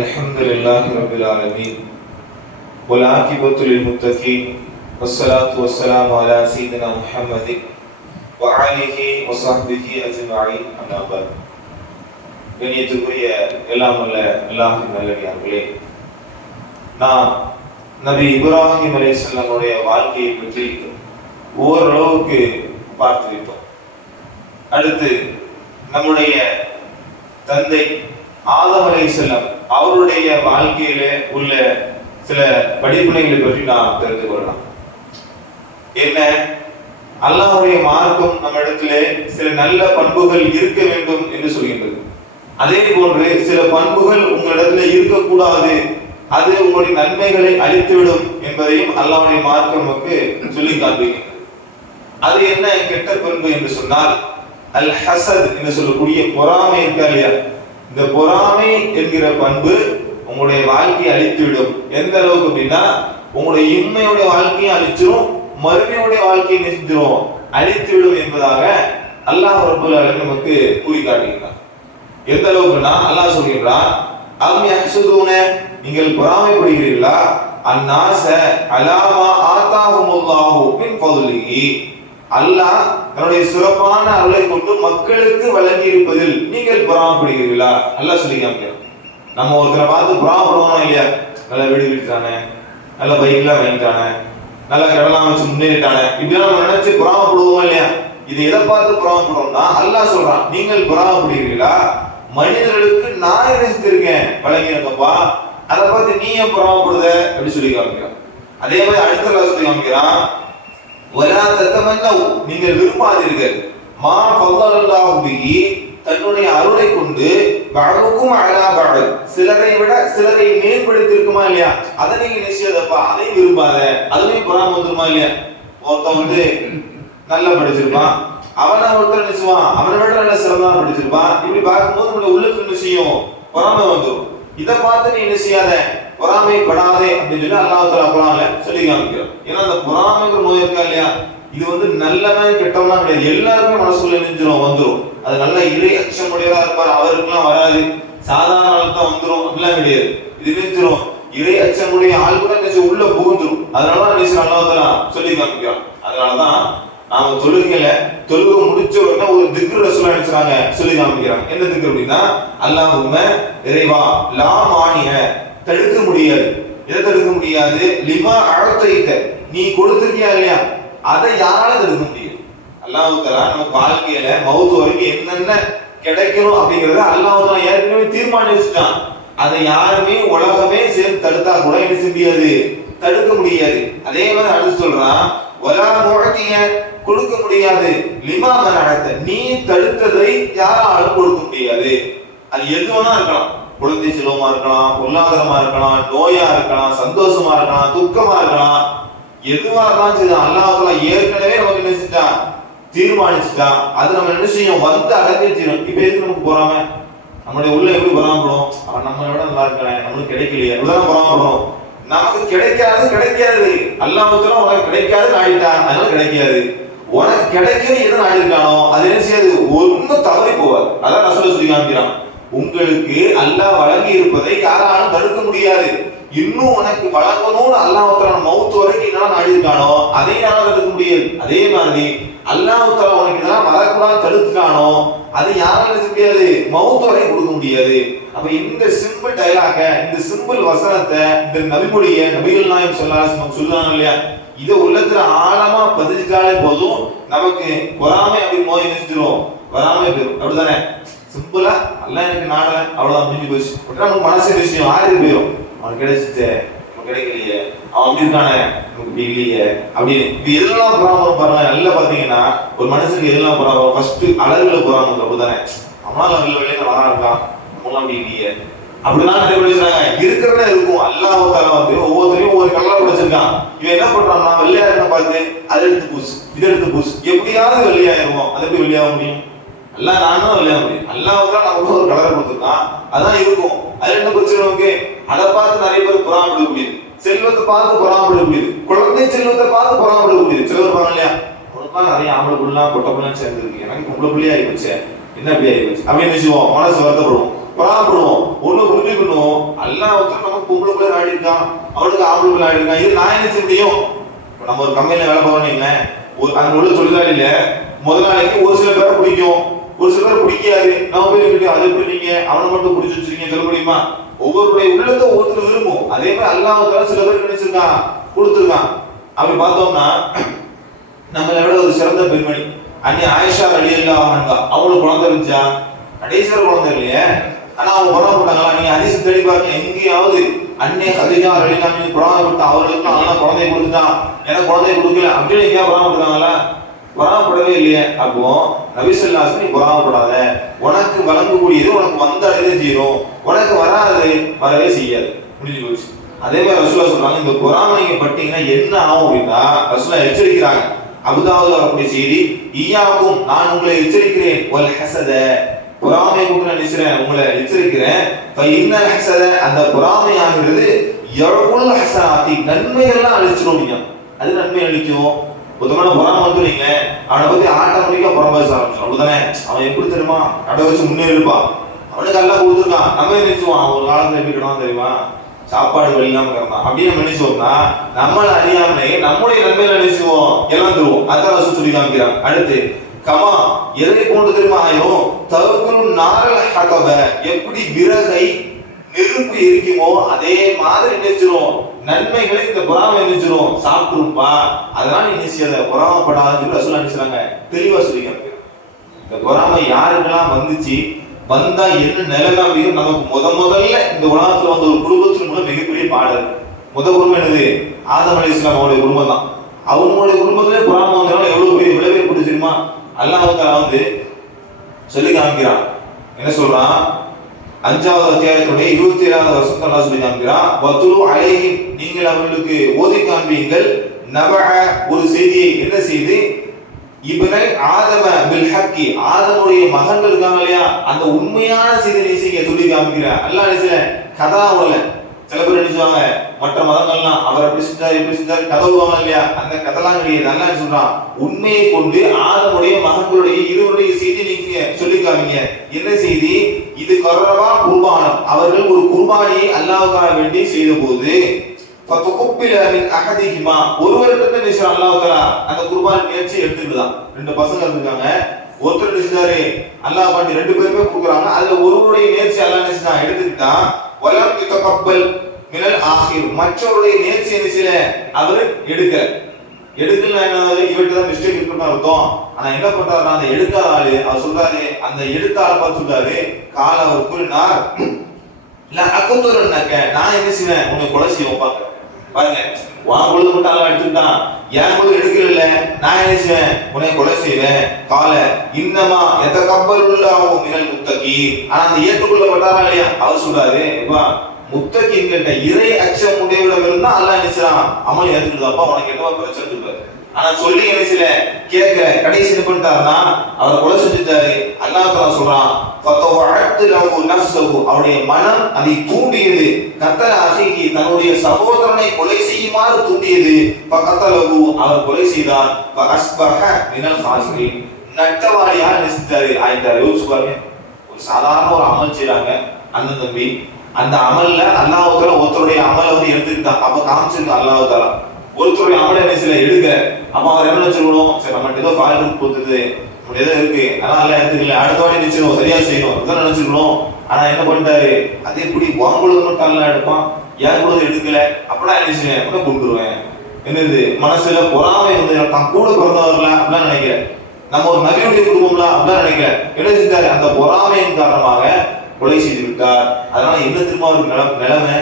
الحمد لله رب العالمين والعاقبة للمتقين والصلاة والسلام على سيدنا محمد وآله وصحبه أجمعين أما بعد. கண்ணியத்துக்குரிய எல்லாம் வல்ல அல்லாஹ்வின் நல்லடியார்களே, நாம் நபி இப்ராஹிம் அலைஹிஸ்ஸலாமுடைய வாழ்க்கையை பற்றி ஓரளவுக்கு பார்த்துவிட்டோம். அடுத்து நம்முடைய தந்தை ஆதம் அலைஹிஸ்ஸலாம் அவருடைய வாழ்க்கையில உள்ள சில படிப்பினைகளை பற்றி நாம் தெரிந்து கொள்ளலாம். என்ன, அல்லாஹ்வுடைய மார்க்கம் நம்ம இடத்துல சில நல்ல பண்புகள் இருக்க வேண்டும் என்று சொல்கின்றது. அதே போன்று சில பண்புகள் உங்களிடத்துல இருக்கக்கூடாது, அது உங்களுடைய நன்மைகளை அழித்துவிடும் என்பதையும் அல்லாஹ்வுடைய மார்க்கம் நமக்கு சொல்லி காட்டுகின்றது. அது என்ன கெட்ட பண்பு என்று சொன்னால், அல் ஹசத் என்று சொல்லக்கூடிய பொறாமை இருக்கா இல்லையா, இந்த பொறாமை என்கிற பண்பு உங்களுடைய வாழ்க்கையை அழித்துவிடும். எந்த அளவுக்கு அப்படின்னா, உங்களுடைய இம்மையுடைய வாழ்க்கையை அழிச்சிடும், மறுமையுடைய வாழ்க்கையை நெஞ்சிடும், அழித்துவிடும் என்பதாக அல்லாஹ் ரப்பல் ஆலமீன் நமக்கு கூறி காட்டுகிறார். எந்த அளவுக்குன்னா, அல்லாஹ் சொல்கிறான், அம் யஹ்சுதூன, நீங்கள் பொறாமைப்படுகிறீர்களா, அன்னாஸ அலாமா ஆதாஹுமுல்லாஹு மின் ஃபضலிஹி, அல்லாஹ் தன்னுடைய சிறப்பான அருளை கொண்டு மக்களுக்கு வழங்கி இருப்பதில் நீங்கள் பொறாமைப்படுகிறீர்களா? அல்லாஹ் சொல்லி காமிக்கிறான். நம்ம ஒருத்தரை பார்த்து பொறாமைப்படுவோமா இல்லையா? நல்ல வீடு வீட்டுட்டானே, நல்ல பைக்லாம் வாங்கிட்டானே, நல்ல கடலாம் வச்சு முன்னேறிட்டானே, இப்படிலாம் நம்ம நினைச்சு பொறாமைப்படுவோமா இல்லையா? இது எதை பார்த்து பொறாமைப்படுவோம்னா, அல்லாஹ் சொல்றான், நீங்கள் பொறாமைப்படுகிறீர்களா, மனிதர்களுக்கு நான் நினைச்சிருக்கேன் வழங்கியிருக்கப்பா, அதை பார்த்து நீ ஏன் பொறாமைப்படுத அப்படி சொல்லி காமிக்கிறான். அதே மாதிரி அடுத்த அல்லாஹ் சொல்லி காமிக்கிறான், வலா தத்தமன்னவு, நீங்கள் விரும்பாதீர்கள், மா ஃபல்லல்லாஹு பிஹி, தன்னுடைய அருளை கொண்டு பஅதுக்கும் அலா பஅத், சிலரை விட சிலரை மேம்படுத்தி இருக்குமா இல்லையா, அதை நீங்க நிச்சயதப்பா, அதை விரும்பாத, அதுலயும் பொறாமை வந்துருமா இல்லையா? ஒருத்தன் வந்து நல்லா படிச்சிருப்பான், அவனை ஒருத்தர் நினைச்சுவான் அவனை விட நல்ல சிறந்தா படிச்சிருப்பான், இப்படி பார்க்கும்போது நம்மளுடைய உள்ளத்துல என்ன செய்யும், பொறாமை வந்துடும். இதை பார்த்து நீ என்ன செய்யாத, பொறாமைப்படாதே அப்படின்னு சொல்லி அல்லாஹ் தஆலா குர்ஆன்ல சொல்லி காமிக்கிறார். ஏன்னா அந்த பொறாமைங்கிற நோய் இருக்கா இல்லையா, இது வந்து நல்லவன் கெட்டவனா கிடையாது, எல்லாருமே மனசுக்குள்ள நெஞ்சிரும் வந்துரும். அது நல்ல இறை அச்சமுடையவரா இருப்பார், அவருக்குலாம் வராது, சாதாரண ஆள் தான் வந்துரும் அப்படிலாம் கிடையாது. இது நெஞ்சிரும், இறை அச்சமுடைய ஆள் கூட நெஞ்சு உள்ள புகுந்துரும். அதனாலதான் நெஞ்சு அல்லாஹ் தஆலா சொல்லி காமிக்கிறான். அதனாலதான் நாம தொழுகையில தொழுகை முடிச்ச உடனே ஒரு திக்ர் ரசூலா நினைச்சாங்க சொல்லி காமிக்கிறாங்க. என்ன திக்ர் அப்படின்னா, அல்லாஹும்ம இறைவா லா மானிய, தடுக்க முடியாது, எதை தடுக்க முடியாது, லிமா அஅதைத, நீ கொடுத்திருக்கியா இல்லையா, அதை யாரால தடுக்க முடியும்? அல்லாஹ் தஆலா நம்ம வாழ்க்கையில மௌத் வரைக்கும் என்னென்ன கிடைக்கணும் அப்படிங்கறத அல்லாஹ் தஆலா ஏற்கனவே தீர்மானிச்சுட்டான். அதை யாருமே உலகமே சேர்ந்து தடுத்தா கூட என்ன செய்ய முடியாது, தடுக்க முடியாது. அதே மாதிரி அடுத்து சொல்றான், வலா முஅதிய, கொடுக்க முடியாது, லிமா மனஅத, நீ தடுத்ததை யாராலும் கொடுக்க முடியாது. அது எதுவனா இருக்கலாம், குழந்தை செல்வமா இருக்கலாம், பொருளாதாரமா இருக்கலாம், நோயா இருக்கலாம், சந்தோஷமா இருக்கலாம், துக்கமா இருக்கலாம், எதுவா இருந்தாலும் சரி அல்லாஹ் தஆலா ஏற்கனவே நமக்கு என்ன செஞ்சான், தீர்மானிச்சுட்டான். அது நம்ம என்ன செய்யும், வந்து அடைஞ்சிரும். இப்ப எதுக்கு நமக்கு பொறாமை? நம்மளுடைய உள்ள எப்படி பொறாமப்படும், அவன் நம்மளை விட நல்லா இருக்கானே, நம்மளுக்கு கிடைக்கலையே, அப்படிதான் பொறாமப்படும். நமக்கு கிடைக்காது அல்லாஹ் தஆலா உனக்கு கிடைக்காது நாடிட்டான், அதனால கிடைக்காது. உனக்கு கிடைக்கிற எது நாடிருக்கானோ அது என்ன செய்யாது, ஒன்னும் தவறி போவாது. அதான் ரசூல் சொல்லி காமிக்கிறான், உங்களுக்கு அல்லாஹ் வழங்கி இருப்பதை யாராலும் தடுக்க முடியாது. இன்னும் உனக்கு வழங்கணும்னு அல்லாஹ் தஆலா மௌத் வரைக்கும் என்ன நாடிருக்கானோ அதை யாராலும் தடுக்க முடியாது. அதே மாதிரி அல்லாஹ் தஆலா உனக்கு இதெல்லாம் வரக்கூடாது தடுத்துட்டானோ அதை யாராலும் செய்ய முடியாது, மௌத் வரை கொடுக்க முடியாது. அப்ப இந்த சிம்பிள் டயலாக, இந்த சிம்பிள் வசனத்தை, இந்த நபிமொழியை நபிகள் நாயகம் ஸல்லல்லாஹு அலைஹி வஸல்லம் சொல்றாங்க இல்லையா, இதை உள்ளத்துல ஆழமா பதிஞ்சிட்டாலே போதும், நமக்கு பொறாமை அப்படி நோய் நினைச்சிரும், வராம போயிடும். அப்படிதானே? சிம்பிளா அல்லாஹ் எனக்கு நாடல அவ்வளவுதான், முடிஞ்சு போச்சு. நமக்கு மனசு விஷயம் ஆறி போயிடும், அவனுக்கு கிடைச்சிச்சு நமக்கு கிடைக்கலையே, அவன் அப்படி இருக்கானே நமக்கு இப்படி இல்லையே அப்படின்னு. இது எதெல்லாம் பொறாம பாருங்க. நல்லா பாத்தீங்கன்னா ஒரு மனுஷனுக்கு எதெல்லாம் பொறாம, ஃபர்ஸ்ட் அழகுல பொறாம. அப்படிதானே? அவனால நல்ல வேலையில வரா இருக்கான், நம்மளாம் அப்படி இல்லையே அப்படிலாம் நிறைய பேசுறாங்க. இருக்கிறதே இருக்கும். அல்லாஹ் தஆலா வந்து ஒவ்வொருத்தரையும் ஒவ்வொரு கலரா படைச்சிருக்கான். இவன் என்ன பண்றான்னா, வெள்ளையா இருக்க பார்த்து அதை எடுத்து பூசு, இதை எடுத்து பூசு, எப்படியாவது வெள்ளையாயிருவோம். அதை எப்படி வெள்ளையாக முடியும்? அல்லாஹ் நானும் வெள்ளையாக முடியும். அல்லாஹ் தஆலா நமக்கு ஒரு கலரை கொடுத்துருக்கான், அதான் இருக்கும். அது என்ன பிரச்சனை நமக்கு? அதை பார்த்து நிறைய பேர் பொறாமப்பட முடியுது, செல்வத்தை பார்த்து பொறாமப்பட முடியுது, குழந்தை செல்வத்தை பார்த்து பொறாமப்பட முடியுது. சிலர் பாருங்க இல்லையா, உனக்கு நிறைய ஆம்பளை புள்ளலாம் பொட்டை புள்ளலாம் சேர்ந்துருக்கு, எனக்கு பொம்பளை புள்ளியா ஆகி போச்சு, என்ன அப்படி ஆகி போச்சு அப்படின்னு வச்சுவோம், மனசு வருத்தப்படுவோம். பொறாமப்படுவோம். ஒண்ணு புரிஞ்சுக்கணும், அல்லாஹ் ஒருத்தர் நமக்கு பொம்பளை பிள்ளை ஆடி இருக்கான், அவனுக்கு ஆம்பளை பிள்ளை ஆடி இருக்கான். இது நான் என்ன செய்ய முடியும்? நம்ம ஒரு கம்பெனில வேலை பார்க்கணும், அங்க உள்ள தொழிலாளியில முதலாளிக்கு ஒரு சில பேரை பிடிக்கும், ஒரு சில பேர் பிடிக்காது. நம்ம போய் அதை எப்படி நீங்க அவனை மட்டும் பிடிச்சி வச்சிருக்கீங்க சொல்ல முடியுமா? ஒவ்வொருடைய உள்ளத்தை ஒவ்வொருத்தர் விரும்பும். அதே மாதிரி அல்லாஹ் சில பேர் நினைச்சிருக்கான், கொடுத்துருக்கான். அப்படி பார்த்தோம்னா நம்மளை விட ஒரு சிறந்த பெண்மணி அன்னி ஆயிஷா ரலியல்லாஹு அன்ஹா, அவங்களுக்கு குழந்தை இருந்துச்சா? கடைசியா குழந்தை இல்லையே, ஆனா அவங்க குழந்தை போட்டாங்களா? நீங்க ஹதீஸ் தேடி பாருங்க, எங்கேயாவது அன்னே கதிஜா ரலியல்லாஹு அன்ஹா குழந்தை போட்டா அவர்களுக்கு அவனா குழந்தைய கொடுத்துட்டான், எனக்கு குழந்தைய கொடுக்கல அப்படின்னு எங்கேயா குழந்தை போட்டாங்களா? பொறாமப்படவே இல்லையே. அப்போ நபி ஸல்லல்லாஹு அலைஹி வஸல்லம் பொறாமப்படாத, உனக்கு வழங்கக்கூடியது உனக்கு வந்த அடையவே செய்யும், உனக்கு வராது வரவே செய்யாது, முடிஞ்சு போச்சு. அதே மாதிரி ரசூலுல்லாஹ் சொல்றாங்க, இந்த பொறாமை நீங்க பட்டீங்கன்னா என்ன ஆகும் அப்படின்னா, ரசூலுல்லாஹ் எச்சரிக்கிறாங்க. அபூதாவுதுல வரக்கூடிய செய்தி, ஈயாக்கும் நான் உங்களை எச்சரிக்கிறேன், வல் ஹஸத பொறாமை கொண்டு நான் நினைக்கிறேன் உங்களை எச்சரிக்கிறேன். இன்னல் ஹஸத அந்த பொறாமை ஆகிறது யர்குல் ஹஸனாத்தி நன்மைகள்லாம் அழிச்சிரும். அது நன்மை அழிக்கும். பொதுவான பொறாமை வந்து நீங்க அவனை பத்தி ஆட்டோமேட்டிக்கா பொறாம பேச ஆரம்பிச்சோம். அப்படிதானே? அவன் எப்படி தெரியுமா அடை வச்சு முன்னேறி இருப்பான், அவனுக்கு எல்லாம் கொடுத்துருக்கான், நம்ம நினைச்சுவான் அவன் ஒரு காலத்துல எப்படி கிடவான் தெரியுமா, சாப்பாடு வழி இல்லாம கிடந்தான் அப்படின்னு நினைச்சோம்னா நம்மள அறியாமலே நம்முடைய நன்மையில நினைச்சுவோம், எல்லாம் தருவோம். அதான் ரசூல் சொல்லி காமிக்கிறான். அடுத்து கமா எதை போன்று தெரியுமா ஆயிரும், தவக்குல் நாரல் ஹகப எப்படி விறகை நெருப்பு எரிக்குமோ அதே மாதிரி நினைச்சிரும் நன்மைகளை இந்த பொறாமை நினைச்சிரும் சாப்பிட்டுருப்பா. அதனால நீ நிச்சயத பொறாமப்படாதுன்னு ரசூல் நினைச்சாங்க, தெளிவா சொல்லி காமிக்கிறான். இந்த பொறாமை யாருக்கெல்லாம் வந்துச்சு, வந்தா என்ன நிலைமை நமக்கு முதல்ல இந்த உலகத்துல வந்து ஒரு குடும்பத்தின் மூலம் மிகப்பெரிய பாடல். குடும்பம் என்னது? ஆதம் அலைஹிஸ்ஸலாம் அவருடைய குடும்பம் தான். அவங்களுடைய குடும்பத்திலே பொறாமை வந்தனால எவ்வளவு பெரிய விளைவை கொடுத்துருமா அல்லாஹ் வந்து சொல்லி காமிக்கிறான். என்ன சொல்றான்? 5வது அத்தியாயத்துடைய 27வது வசனத்தை அல்லாஹ் சொல்லி காமிக்கிறான், வதுலு அலைஹிம் நீங்கள் அவர்களுக்கு ஓதி காண்பீங்கள், நபஅ ஒரு செய்தியை, என்ன செய்தி, இப்னை ஆதம பில் ஹக்கி ஆதமுடைய மகன்கள் இருக்காங்க இல்லையா, அந்த உண்மையான செய்தி நீங்க சொல்லி காமிக்கிறார். அல்லாஹ் நினைச்சல கதா வரல. சில பேர் நினைச்சுவாங்க மற்ற மதங்கள்லாம் அவர் எப்படி செஞ்சார் எப்படி செஞ்சார் கதை விடுவாங்க இல்லையா, அந்த கதைலாம் கிடையாது. அல்லாஹ் சொல்றான் உண்மையை கொண்டு ஆதமுடைய மகன்களுடைய இருவருடைய செய்தி நீங்க சொல்லி காமிங்க. என்ன செய்தி? இது கர்ரவா குர்பானம் அவர்கள் ஒரு குர்பானியை அல்லாஹ்வுக்காக வேண்டி செய்த போது ஃபதுகுபில மின் அஹதிஹிமா ஒருவருக்கு நிஷா அல்லாஹ் தஆலா அந்த குர்பான் முயற்சி எடுத்துக்கிட்டான். ரெண்டு பசங்க இருக்காங்க, ஒருத்தர் நிஷாரே அல்லாஹ் பாண்டி ரெண்டு பேருமே கொடுக்குறாங்க, அதுல ஒருவருடைய முயற்சி அல்லாஹ் நிஷா எடுத்துக்கிட்டான். வலம் யுதகப்பல் மினல் ஆகிர் மற்றவருடைய முயற்சி நிஷில அவர் எடுக்கல. எடுக்கல என்னது இவர்ட்ட தான் மிஸ்டேக் இருக்குன்னு அர்த்தம். ஆனா என்ன பண்றாருன்னா அந்த எடுக்காத ஆளு அவர் சொல்றாரு, அந்த எடுத்த ஆளை பார்த்து சொல்றாரு, கால அவர் கூறினார் இல்ல அக்குத்துறனக்க நான் என்ன செய்வேன் உன்னை கொலை செய்வேன். பாருங்க வான் பொழுது மட்டும் அல்ல எடுத்துட்டான், என் பொழுது எடுக்கல, நான் என்ன செய்வேன் உன்னை கொலை செய்வேன். கால இன்னமா எத்தகப்பலுல்லாஹு மினல் முத்தகீன் ஆனா அந்த ஏற்றுக்கொள்ளப்பட்டாரா இல்லையா அவர் சொல்றாரு, முத்தகீன் கிட்ட இறை அச்சம் உடையவர்கள் இருந்தா அல்லாஹ் நினைச்சான் அமல் ஏற்றுக்கொள்ளாப்பா உனக்கு என்னவா பிரச்சனை சொல்றாரு. ஆனா சொல்லி என்ன செய்யல கேட்கல, கடைசி என்ன பண்ணிட்டாருன்னா அவர் கொலை செஞ்சுட்டாரு. அல்லாஹ் தஆலா சொல்றான் ஃபதவஅத்து லஹு நஃப்ஸஹு அவருடைய மனம் அதை தூண்டியது, கத்தல அஹீஹி தன்னுடைய சகோதரனை கொலை செய்யுமாறு தூண்டியது, ஃபகத்தலஹு அவர் கொலை செய்தார், ஃபஅஸ்பஹ மினல் ஹாஸிரின் நட்டவாளியாக நினைச்சாரு ஆயிட்டாரு. யோசிச்சு பாருங்க, ஒரு சாதாரண ஒரு அமல் செய்றாங்க அண்ணன் தம்பி, அந்த அமல்ல அல்லாஹ் தஆலா ஒருத்தருடைய அமலை வந்து எடுத்துக்கிட்டான். அப்ப காமிச்சிருக்க அல்லாஹ் தஆலா ஒருத்தருடைய அமலை என்ன செய்யல எடுக்க. அப்ப அவர் என்ன நினைச்சிருக்கணும், சரி நம்ம ஏதோ ஃபால்ட் கொடுத்தது நம்ம ஏதோ இருக்கு அதனால எல்லாம் எடுத்துக்கல, அடுத்த வாட்டி நினைச்சிருவோம் சரியா செய்யணும் அதான் நினைச்சிருக்கணும். ஆனா என்ன பண்ணிட்டாரு, அது எப்படி வாங்குறது மட்டும் எல்லாம் எடுப்பான், ஏன் கூட எடுக்கல அப்படின்னா என்ன செய்வேன் அப்படின்னா கொண்டுருவேன். என்னது மனசுல பொறாமை வந்து தான் கூட பிறந்தவர்களா அப்படிலாம் நினைக்கல, நம்ம ஒரு நபியுடைய குடும்பம்ல அப்படிலாம் நினைக்கல. என்ன செஞ்சாரு, அந்த பொறாமையின் காரணமாக கொலை செய்து விட்டார். அதனால என்ன திரும்ப ஒரு நிலைமை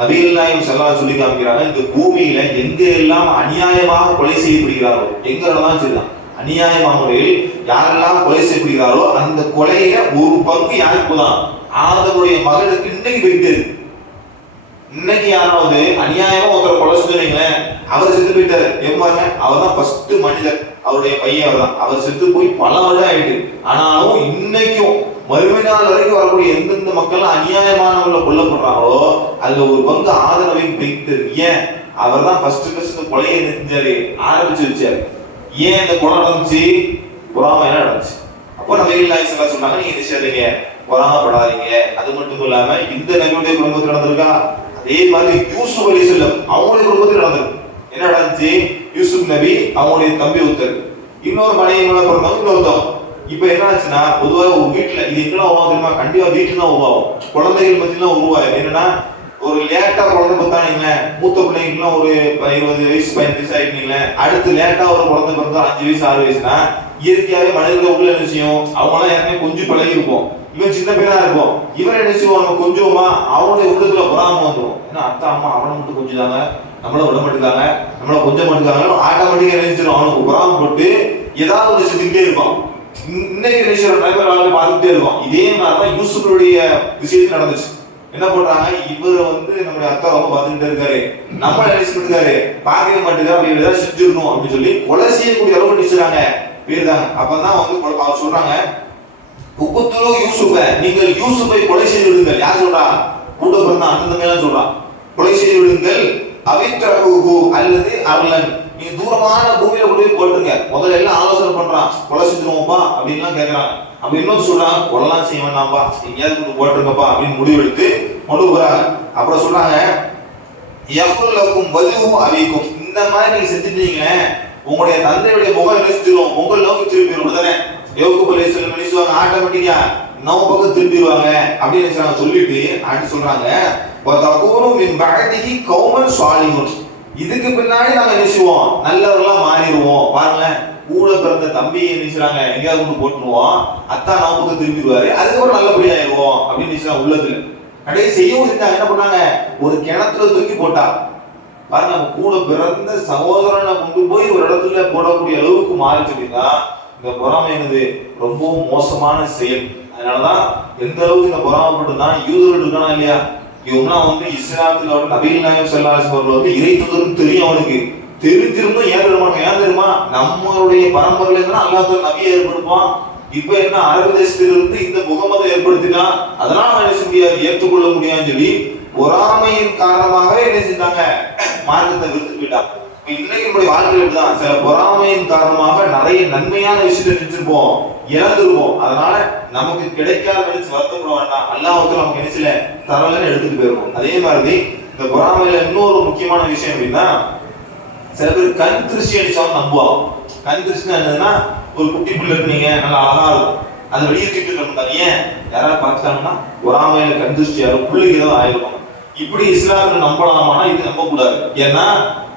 நபிகள் நாயகம் ஸல்லல்லாஹு சொல்லி காமிக்கிறாங்க, இந்த பூமியில எங்க எல்லாம் அநியாயமாக கொலை செய்யப்படுகிறாரோ எங்கெல்லாம் சரிதான் அநியாயமான முறையில் யாரெல்லாம் கொலை செய்யப்படுகிறாரோ அந்த கொலையில ஒரு பங்கு யாருக்கு தான் ஆதமுடைய மகனுக்கு இன்னைக்கு போயிட்டு. இன்னைக்கு யாராவது அநியாயமா ஒருத்தர் கொலை செஞ்சீங்களேன் அவர் செத்து போயிட்டாரு, எம்மாங்க அவர் தான் ஃபர்ஸ்ட் மனிதர், அவருடைய பையன் அவர் தான், அவர் செத்து போய் பல வருடம் ஆயிட்டு. ஆனாலும் இன்னைக்கும் மறுமை நாள் வரைக்கும் வரக்கூடிய எந்தெந்த மக்கள் அநியாயமானவங்கள கொல்லப்படுறாங்களோ அதுல ஒரு பங்கு ஆதரவையும் போயிட்டு. ஏன் அவர் தான் ஃபர்ஸ்ட் கொலையை செஞ்சாரு, ஆரம்பிச்சு வச்சாரு. ஏன் இந்த கொலை நடந்துச்சு, பொறாமை நடந்துச்சு. அப்போ நம்ம சொன்னாங்க நீங்க என்ன செய்யாதீங்க பொறாமப்படாதீங்க. அது மட்டும் இல்லாம இந்த நபியுடைய குடும்பத்தில் நடந்திருக்கா, அதே மாதிரி யூசுப் அலைஹிஸ்ஸலாம் அவங்களுடைய குடும்பத்தில் நடந்திருக்கு. என்ன நடந்துச்சு? யூசுப் நபி அவங்களுடைய தம்பி ஒருத்தர், இன்னொரு மனைவியோட பிறந்தவங்க இன்னொருத்தவங்க. இப்ப என்ன ஆச்சுன்னா, பொதுவாக ஒரு வீட்டுல இது எங்கெல்லாம் உருவாகும் தெரியுமா? கண்டிப்பா வீட்டுல தான் உருவாகும். குழந்தைகள் பத்திலாம் உருவாகும். என்னன்னா, ஒரு லேட்டா குழந்தை பார்த்தானீங்க, மூத்த பிள்ளைங்களுக்குலாம் ஒரு 20 வயசு 15 வயசு ஆயிட்டீங்களே, அடுத்து லேட்டா ஒரு குழந்தை பிறந்தா 5 வயசு 6 வயசுனா இயற்கையாவே மனிதர்கள் உள்ள என்ன செய்யும்? அவங்களாம் ஏற்கனவே கொஞ்சம் பழகி இருப்போம், இவன் சின்ன பையனா இருப்போம், இவன் என்ன செய்வாங்க? கொஞ்சமா அவனுடைய உள்ளத்துல பொறாம வந்துடும். ஏன்னா அத்தா அம்மா அவனை மட்டும் கொஞ்சிட்டாங்க, நம்மள விட மாட்டேங்காங்க, நம்மள கொஞ்சம் மாட்டேங்காங்க, ஆட்டோமேட்டிக்கா நினைச்சிடும் அவனுக்கு பொறாமப்பட்டு ஏதாவது ஒரு செஞ்சுக்கிட்டே இருப்பான். இன்னைக்கு நினைச்சிடும் நிறைய பேர் பார்த்துட்டே இருக்கும். இதே மாதிரிதான் யூசுஃபுடைய விஷயத்துல நடந்துச்சு. என்ன பண்றாங்க? இவர் நம்முடைய அத்தா ரொம்ப பார்த்துக்கிட்டே இருக்காரு, நம்ம நினைச்சுட்டு இருக்காரு, பார்க்கவே மாட்டேங்காரு, அப்படி ஏதாவது செஞ்சிடணும் அப்படின்னு சொல்லி கொலை செய்யக்கூடிய அளவு நினைச்சாங்க பேருதாங்க. அப்பதான் அவர் சொல்றாங்க, உக்குத்துலு யூசுஃப, நீங்கள் யூசுஃபை கொலை செய்து விடுங்கள். யார் சொல்றா? கூட பிறந்த அண்ணன் தம்பியெல்லாம் சொல்றான். கொலை செய்து விடுங்கள், அவித்ரஹு அல்லது அர்லன், நீங்க தூரமான பூமியில கொண்டு போய் போட்டுருங்க. முதல்ல எல்லாம் ஆலோசனை பண்றான், கொலை செஞ்சிருவோம்ப்பா அப்படின்லாம் கேட்கறான். அப்ப இன்னொரு சொல்றாங்க, கொலைலாம் செய்ய வேண்டாம்ப்பா, எங்கேயாவது கொண்டு போட்டுருங்கப்பா அப்படின்னு முடிவெடுத்து கொண்டு போறாங்க. அப்புறம் சொல்றாங்க, யகுல்லக்கும் வஜுஹு அபீக்கும், இந்த மாதிரி நீங்க செஞ்சுட்டீங்க உங்களுடைய தந்தையுடைய முகம் நினைச்சிடும், உங்கள் நோக்கி திரும்பிடும். தானே யோகுப் அலைஹிஸ்ஸலாம் நினைச்சுவாங்க, ஆட்டோமேட்டிக்கா நம்ம பக்கம் திரும்பிடுவாங்க அப்படின்னு நினைச்சாங்க. சொல்லிட்டு அடுத்து சொல்றாங்க, வதகூரு மின் பஅதிஹி கௌமன் ஸாலிஹூன், இதுக்கு பின்னாடி நாம என்ன செய்வோம்? நல்லவர்களா மாறிடுவோம். பாருங்களேன், கூட பிறந்த தம்பியை நினைச்சாங்க எங்கேயாவது கொண்டு போட்டுருவோம், அத்தா நம்ம பக்கம் திரும்பிடுவாரு, அதுக்கப்புறம் நல்லபடியா ஆயிடுவோம் அப்படின்னு நினைச்சாங்க உள்ளத்துல. கடைசி செய்யவும் செஞ்சாங்க. என்ன பண்ணாங்க? ஒரு கிணத்துல தூக்கி போட்டா. பாருங்க, நம்ம கூட பிறந்த சகோதரனை கொண்டு போய் ஒரு இடத்துல போடக்கூடிய அளவுக்கு மாறிச்சு அப்படின்னா இந்த பொறாமை என்னது ரொம்பவும் மோசமான செயல். அதனாலதான் எந்த அளவுக்கு இந்த பொறாமப்பட்டுனா யூதர்கள் இருக்கானா இல்லையா, இவங்கலாம் இஸ்லாத்துல நபிகள் நாயகம் ஸல்லல்லாஹு அலைஹி வஸல்லம் அவர்கள் இறை தூதர்னு தெரியும். அவனுக்கு தெரிஞ்சிருந்தும் ஏன் தருமாங்க? ஏன் தெரியுமா? நம்மளுடைய பரம்பரையில இருந்தா அல்லாஹ் நபியை ஏற்படுத்துவான். இப்ப என்ன, அரபு தேசத்திலிருந்து இந்த முகமதை ஏற்படுத்தினா அதனால என்ன செய்ய முடியாது, ஏற்றுக்கொள்ள முடியாதுன்னு சொல்லி பொறாமையின் காரணமாகவே என்ன செஞ்சாங்க? மார்க்கத்தை விருத்து போயிட்டாங்க. இன்னைக்கு நம்முடைய வாழ்க்கையில் இப்படிதான், சில பொறாமையின் காரணமாக நிறைய நன்மையான விஷயத்தை செஞ்சிருப்போம், இழந்திருப்போம். அதனால நமக்கு கிடைக்காத நினைச்சு வருத்தப்பட வேண்டாம், அல்லாஹ் நமக்கு என்ன செய்யல தரலன்னு எடுத்துட்டு போயிருவோம். அதே மாதிரி இந்த பொறாமையில இன்னொரு முக்கியமான விஷயம் அப்படின்னா, சில பேர் கண் திருஷ்டி அடிச்சாலும் நம்புவாங்க. கண் திருஷ்டி என்னதுன்னா, ஒரு குட்டி புள்ள இருக்கீங்க, நல்லா அழகா இருக்கும், அதை வெளியே தூக்கிட்டு இருந்தாங்க, ஏன் யாராவது பார்த்துட்டாங்கன்னா பொறாமையில கண் திருஷ்டி யாரும் பிள்ளைக்கு ஏதோ ஆயிருக்கும். இப்படி இஸ்லாத்துல நம்பலாமானா இது நம்ப கூடாது. ஏன்னா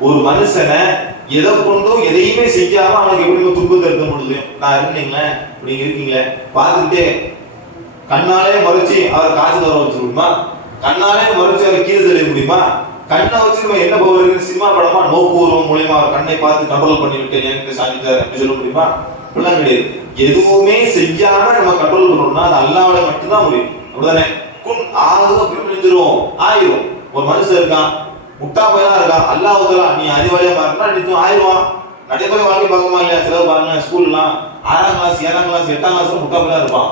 ஒரு மனுஷனை எதை கொண்டும் எதையுமே செய்யாம அவனுக்கு எப்படி துன்பத்தை எடுக்க முடியும்? நான் இருந்தீங்களே, நீங்க இருக்கீங்களே பார்த்துக்கிட்டே கண்ணாலே மறைச்சு அவர் காசு தர வச்சு முடியுமா? கண்ணாலே மறைச்சு அவர் கீழே தெரிய முடியுமா? கண்ணை வச்சு நம்ம என்ன போவது? சினிமா படமா நோக்கு உருவம் மூலமா கண்ணை பார்த்து கண்ட்ரோல் பண்ணிவிட்டு எனக்கு சாதித்தார் அப்படின்னு சொல்ல முடியுமா? அப்படிலாம் கிடையாது. எதுவுமே செய்யாம நம்ம கண்ட்ரோல் பண்ணணும்னா அது அல்லாஹ்வால மட்டும்தான் முடியும். அப்படிதானே? குன் ஆகுது அப்படின்னு நினைச்சிருவோம், ஆயிரும். ஒரு மனுஷன் இருக்கான், முட்டா பையனா இருக்கான், அல்லாஹ் தஆலா நீ அறிவாளியா மாறினா நிச்சயம் ஆயிடுவான். நடைமுறை வாழ்க்கை பார்க்கமா இல்லையா? சிலர் பாருங்க, ஸ்கூல்லாம் 6ஆம் கிளாஸ் 7ஆம் கிளாஸ் 8ஆம் கிளாஸ் முட்டா பையனா இருப்பான்,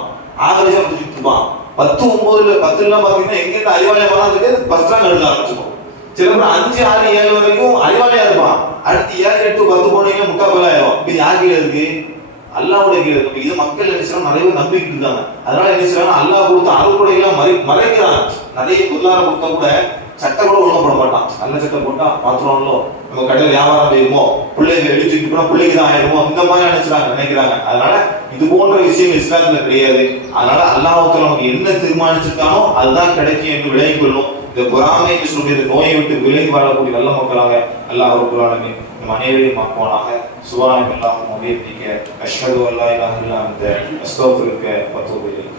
ஆகலிசா படிச்சுட்டு இருப்பான். 10 9 10 பாத்தீங்கன்னா எங்கிட்ட அறிவாளியா போனாதுக்கு ஃபர்ஸ்ட் ரேங்க் எடுக்க ஆரம்பிச்சிடும். சில பேர் 5 6 7 வரைக்கும் அறிவாளியா இருப்பான், அடுத்து 7 8 10 போனீங்க முட்டா பையனா ஆயிடும். இது யார் கீழே இருக்கு? அல்லாஹ்வுடைய கீழே இருக்கு. இது மக்கள் என்ன செய்யறாங்க? நிறைய பேர் நம்பிக்கிட்டு இருக்காங்க. அதனால என்ன செய்யறாங்க? அல்லாஹ் கொடுத்த அருள்கொடையெல்லாம் மறைக்கிறாங்க. நிறைய பொருளாதாரம் கொடுத்தா கூட சட்டை கூட ஒழுங்கா போட மாட்டான். நல்ல சட்டை போட்டா பாத்துருவாங்களோ, நம்ம கடையில் வியாபாரம் போயிருமோ, பிள்ளைங்க எழுதிட்டு போனா பிள்ளைக்கு தான் ஆயிருமோ, இந்த மாதிரி நினைக்கிறாங்க. அதனால இது போன்ற விஷயங்கள் இஸ்லாத்துல கிடையாது. அதனால அல்லாஹ் நமக்கு என்ன தீர்மானிச்சிருக்கானோ அதுதான் கிடைக்கும் என்று விலகி கொள்ளும். இந்த பொறாமை சொல்லக்கூடிய நோயை விட்டு விலகி வாழக்கூடிய நல்ல மக்களாக அல்லாஹ் ரப்பல் ஆலமீன் நம் அனைவரையும் ஆக்குவானாக. சுப்ஹானக அல்லாஹும்ம வபிஹம்திக அஷ்ஹது அல்லா இலாஹா இல்லா அன்த அஸ்தக்ஃபிருக வ அத்தூபு இலைக்.